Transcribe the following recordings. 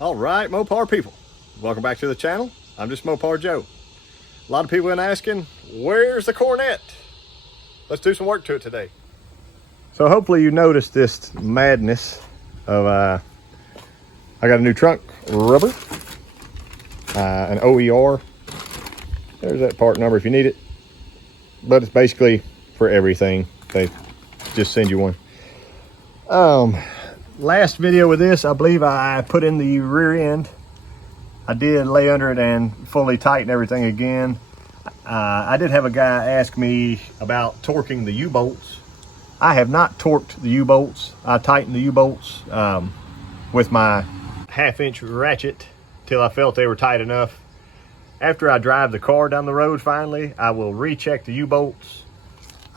All right, Mopar people, welcome back to the channel. I'm Justmoparjoe. A lot of people have been asking, where's the Coronet? Let's do some work to it today. So hopefully you noticed this madness of, I got a new trunk rubber, an OER. There's that part number if you need it. But it's basically for everything. They just send you one. Last video with this, I believe I put in the rear end. I did lay under it and fully tighten everything again. I did have a guy ask me about torquing the U-bolts. I have not torqued the U-bolts. I tightened the U-bolts with my 1/2-inch ratchet till I felt they were tight enough. After I drive the car down the road finally, I will recheck the U-bolts.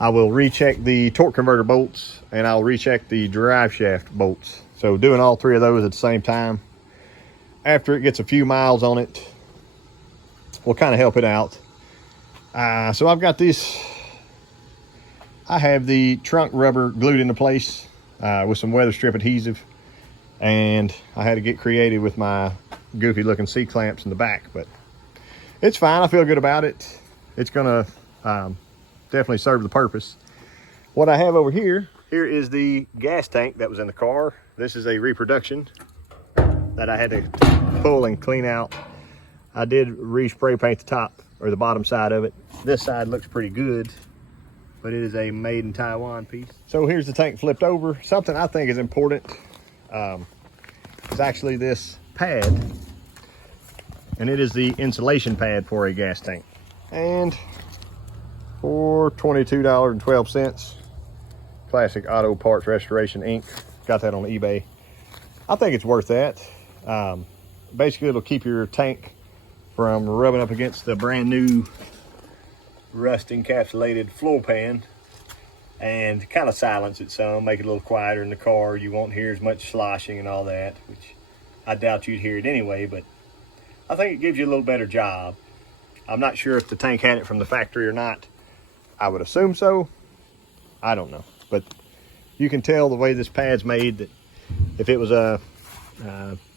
I will recheck the torque converter bolts, and I'll recheck the drive shaft bolts. So doing all three of those at the same time, after it gets a few miles on it, will kind of help it out. So I've got this, I have the trunk rubber glued into place with some weather strip adhesive, and I had to get creative with my goofy looking C-clamps in the back, but it's fine. I feel good about it. It's gonna definitely serve the purpose. What I have over here is the gas tank that was in the car. This is a reproduction that I had to pull and clean out. I did respray paint the top or the bottom side of it. This side looks pretty good, but it is a made in Taiwan piece. So here's the tank flipped over. Something I think is important is actually this pad, and it is the insulation pad for a gas tank. And for $22.12, Classic Auto Parts Restoration Inc. Got that on eBay. I think it's worth that. Basically, it'll keep your tank from rubbing up against the brand new rust encapsulated floor pan, and kind of silence it some, make it a little quieter in the car. You won't hear as much sloshing and all that, which I doubt you'd hear it anyway, but I think it gives you a little better job. I'm not sure if the tank had it from the factory or not. I would assume so. I don't know, but you can tell the way this pad's made that if it was a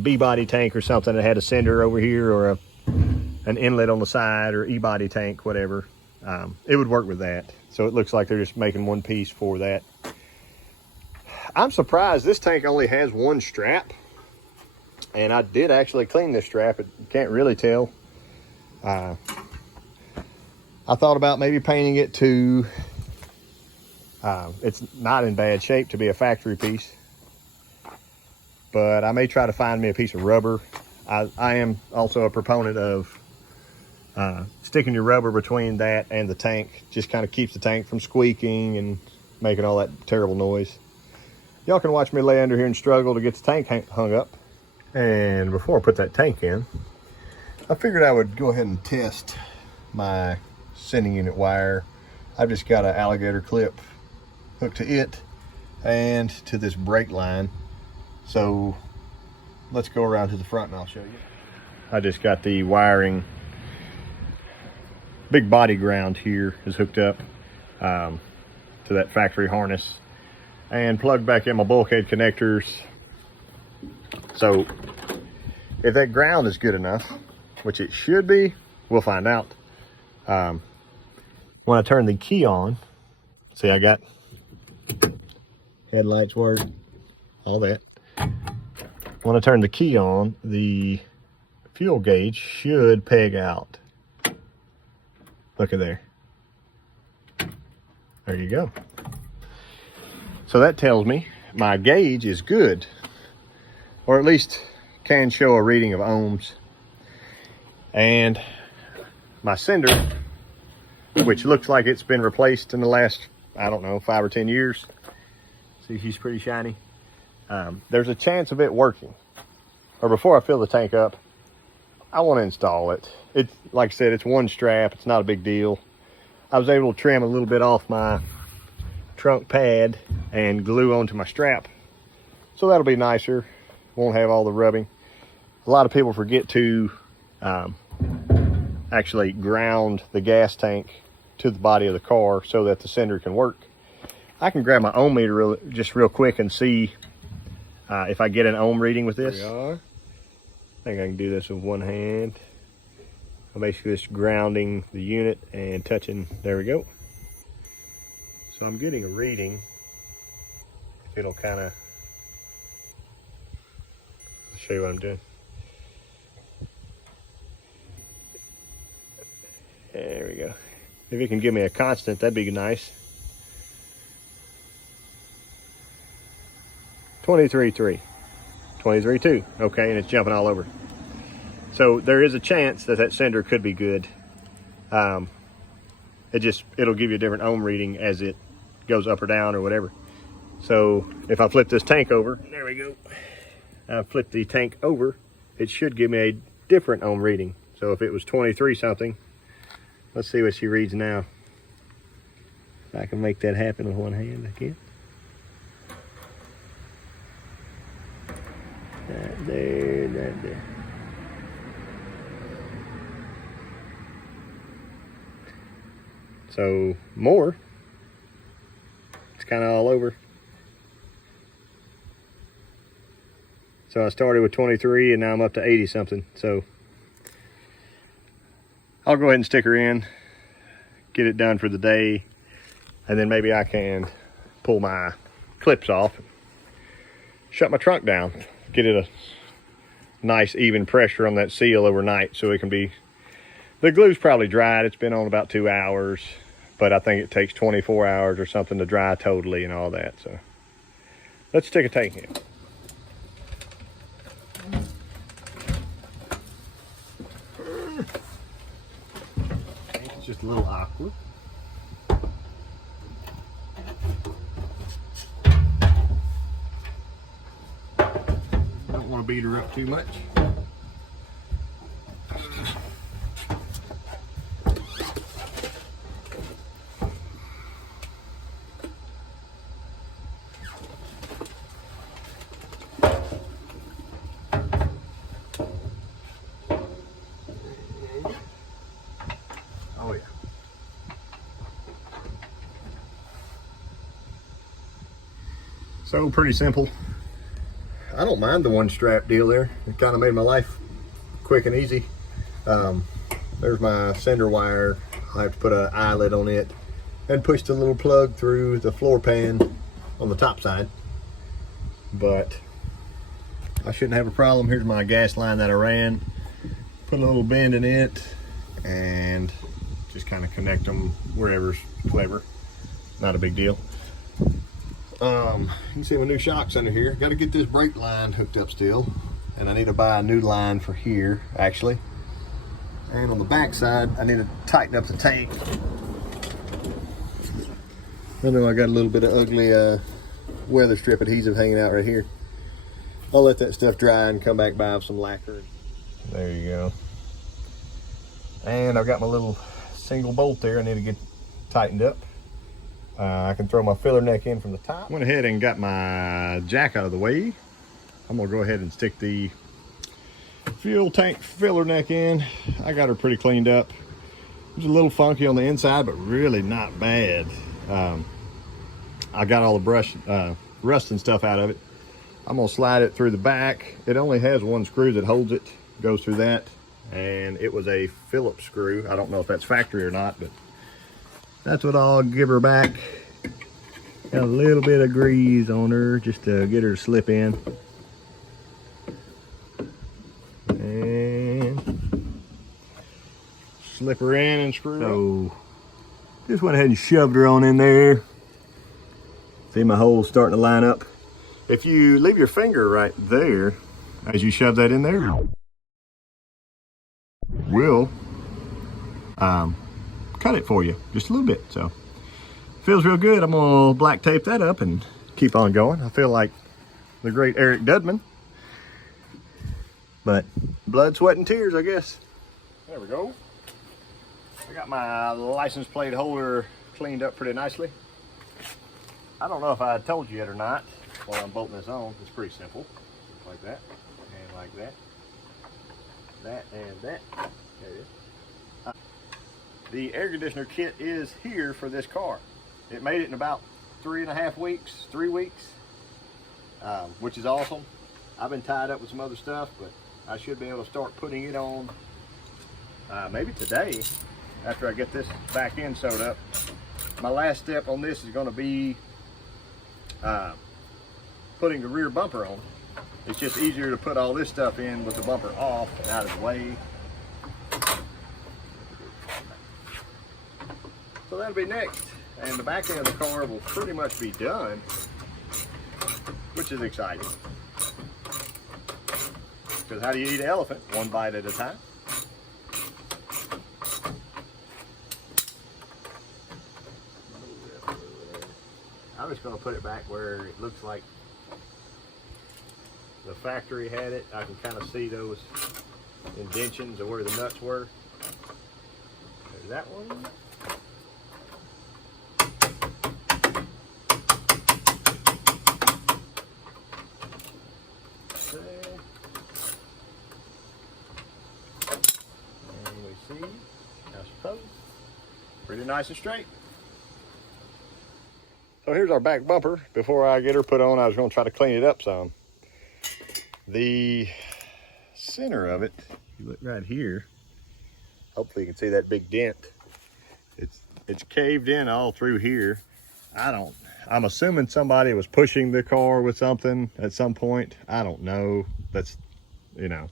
B-body tank or something that had a cinder over here, or an inlet on the side, or E-body tank, whatever, it would work with that. So it looks like they're just making one piece for that. I'm surprised this tank only has one strap, and I did actually clean this strap. You can't really tell. I thought about maybe painting it to, it's not in bad shape to be a factory piece, but I may try to find me a piece of rubber. I am also a proponent of sticking your rubber between that and the tank. Just kind of keeps the tank from squeaking and making all that terrible noise. Y'all can watch me lay under here and struggle to get the tank hung up. And before I put that tank in, I figured I would go ahead and test my sending unit wire. I've just got an alligator clip hooked to it and to this brake line. So let's go around to the front and I'll show you. I just got the wiring. Big body ground here is hooked up to that factory harness and plugged back in my bulkhead connectors. So if that ground is good enough, which it should be, we'll find out. When I turn the key on, see, I got headlights work, all that. When I turn the key on, the fuel gauge should peg out. Look at there. There you go. So that tells me my gauge is good, or at least can show a reading of ohms. And my sender, which looks like it's been replaced in the last, I don't know, 5 or 10 years. See, she's pretty shiny. There's a chance of it working. Or before I fill the tank up, I want to install it. It's, like I said, it's one strap. It's not a big deal. I was able to trim a little bit off my trunk pad and glue onto my strap. So that'll be nicer. Won't have all the rubbing. A lot of people forget to actually ground the gas tank to the body of the car so that the sender can work. I can grab my ohm meter just real quick and see if I get an ohm reading with this. There we are. I think I can do this with one hand. I'm basically just grounding the unit and touching, there we go. So I'm getting a reading. If it'll kind of, I'll show you what I'm doing. There we go. If it can give me a constant, that'd be nice. 23.3. 23.2. Okay, and it's jumping all over. So there is a chance that that sender could be good. It'll give you a different ohm reading as it goes up or down or whatever. So if I flip this tank over, there we go. I flip the tank over, it should give me a different ohm reading. So if it was 23 something, let's see what she reads now. If I can make that happen with one hand, I can. That there, that there. So more, it's kind of all over. So I started with 23 and now I'm up to 80 something. So I'll go ahead and stick her in, get it done for the day, and then maybe I can pull my clips off, shut my trunk down, get it a nice even pressure on that seal overnight so it can be, the glue's probably dried. It's been on about 2 hours, but I think it takes 24 hours or something to dry totally and all that. So let's stick a tank in. It's just a little awkward. Don't want to beat her up too much. Oh yeah. So pretty simple. I don't mind the one strap deal there. It kind of made my life quick and easy. There's my sender wire. I'll have to put an eyelet on it and push the little plug through the floor pan on the top side. But I shouldn't have a problem. Here's my gas line that I ran. Put a little bend in it and just kind of connect them wherever's clever. Not a big deal. You can see my new shocks under here. Got to get this brake line hooked up still, and I need to buy a new line for here actually. And on the back side, I need to tighten up the tank. I know I got a little bit of ugly weather strip adhesive hanging out right here. I'll let that stuff dry and come back by with some lacquer. There you go. And I've got my little single bolt there I need to get tightened up. I can throw my filler neck in from the top. Went ahead and got my jack out of the way. I'm gonna go ahead and stick the fuel tank filler neck in. I got her pretty cleaned up. It was a little funky on the inside, but really not bad. I got all the rust and stuff out of it. I'm gonna slide it through the back. It only has one screw that holds it, goes through that. And it was a Phillips screw. I don't know if that's factory or not, but that's what I'll give her back. Got a little bit of grease on her just to get her to slip in. And slip her in and screw. So just went ahead and shoved her on in there. See my holes starting to line up. If you leave your finger right there, as you shove that in there, will cut it for you just a little bit. So feels real good. I'm gonna black tape that up and keep on going. I feel like the great Eric Dudman, but blood, sweat, and tears, I guess. There we go. I got my license plate holder cleaned up pretty nicely. I don't know if I told you yet or not while I'm bolting this on. It's pretty simple. Just like that and like that. That and that. There it is. The air conditioner kit is here for this car. It made it in about 3.5 weeks, 3 weeks, which is awesome. I've been tied up with some other stuff, but I should be able to start putting it on maybe today after I get this back end sewed up. My last step on this is going to be putting the rear bumper on. It's just easier to put all this stuff in with the bumper off and out of the way. So that'll be next. And the back end of the car will pretty much be done, which is exciting. Because how do you eat an elephant? One bite at a time. I'm just going to put it back where it looks like the factory had it. I can kind of see those indentions of where the nuts were. There's that one. And we see, I suppose, pretty nice and straight. So here's our back bumper. Before I get her put on, I was going to try to clean it up some. The center of it, you look right here, hopefully you can see that big dent. It's caved in all through here. I'm assuming somebody was pushing the car with something at some point. I don't know. That's, you know,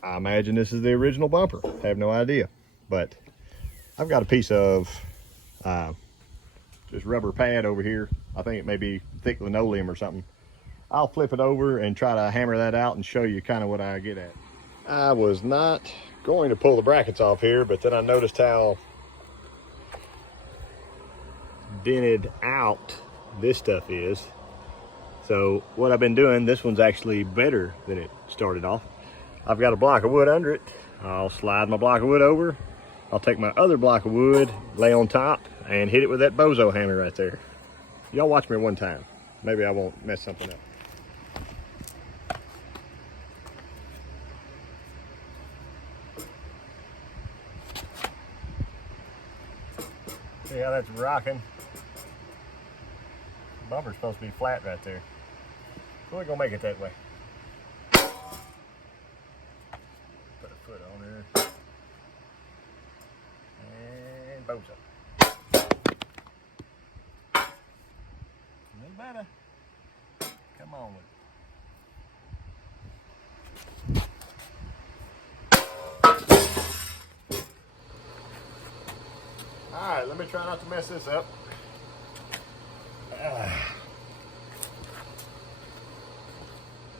I imagine this is the original bumper. I have no idea. But I've got a piece of just rubber pad over here. I think it may be thick linoleum or something. I'll flip it over and try to hammer that out and show you kind of what I get at. I was not going to pull the brackets off here, but then I noticed how dented out this stuff is. So what I've been doing, this one's actually better than it started off. I've got a block of wood under it. I'll slide my block of wood over. I'll take my other block of wood, lay on top, and hit it with that bozo hammer right there. Y'all watch me one time. Maybe I won't mess something up. See how that's rocking? The bumper's supposed to be flat right there. So we're gonna make it that way. Put a foot on there. And bozo. No better. Come on with it. Alright, let me try not to mess this up.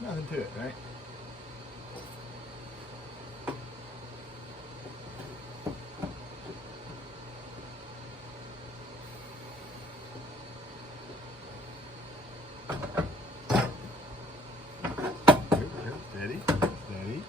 Nothing to it, right? Steady, steady.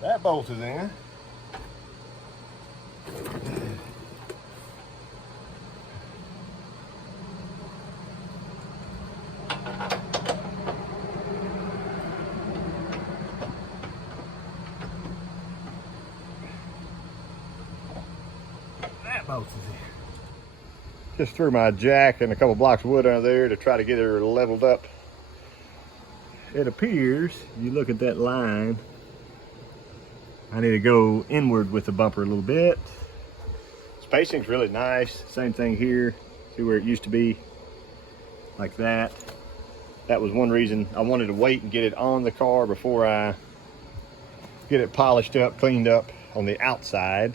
That bolt is in. That bolt is in. Just threw my jack and a couple blocks of wood under there to try to get her leveled up. It appears, you look at that line, I need to go inward with the bumper a little bit. Spacing's really nice. Same thing here. See where it used to be? Like that. That was one reason I wanted to wait and get it on the car before I get it polished up, cleaned up on the outside.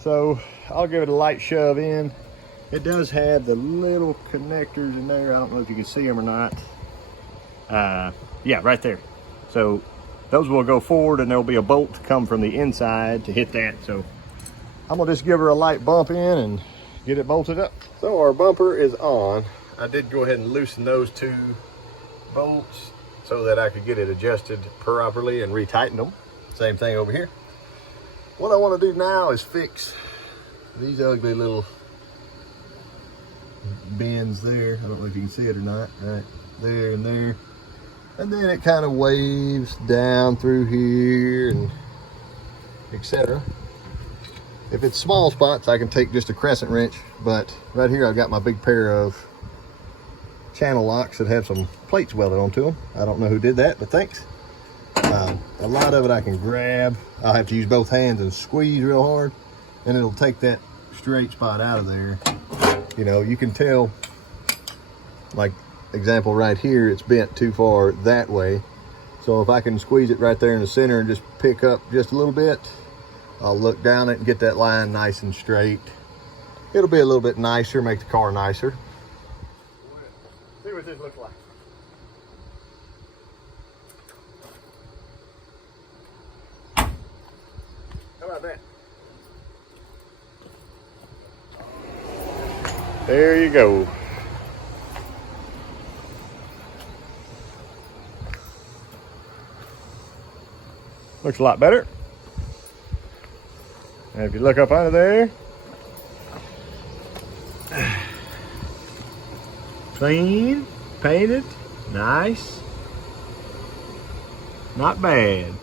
So I'll give it a light shove in. It does have the little connectors in there. I don't know if you can see them or not. Yeah, right there. So those will go forward and there'll be a bolt to come from the inside to hit that. So I'm gonna just give her a light bump in and get it bolted up. So our bumper is on. I did go ahead and loosen those two bolts so that I could get it adjusted properly and retighten them. Same thing over here. What I want to do now is fix these ugly little bends there. I don't know if you can see it or not. Right there and there. And then it kind of waves down through here and etc. If it's small spots, I can take just a crescent wrench, but right here I've got my big pair of channel locks that have some plates welded onto them. I don't know who did that, but thanks. A lot of it I can grab. I'll have to use both hands and squeeze real hard, and it'll take that straight spot out of there. You know, you can tell, like example right here, it's bent too far that way. So if I can squeeze it right there in the center and just pick up just a little bit, I'll look down it and get that line nice and straight. It'll be a little bit nicer, make the car nicer. See what this looks like. How about that? There you go. Looks a lot better. And if you look up under there, clean, painted, nice, not bad.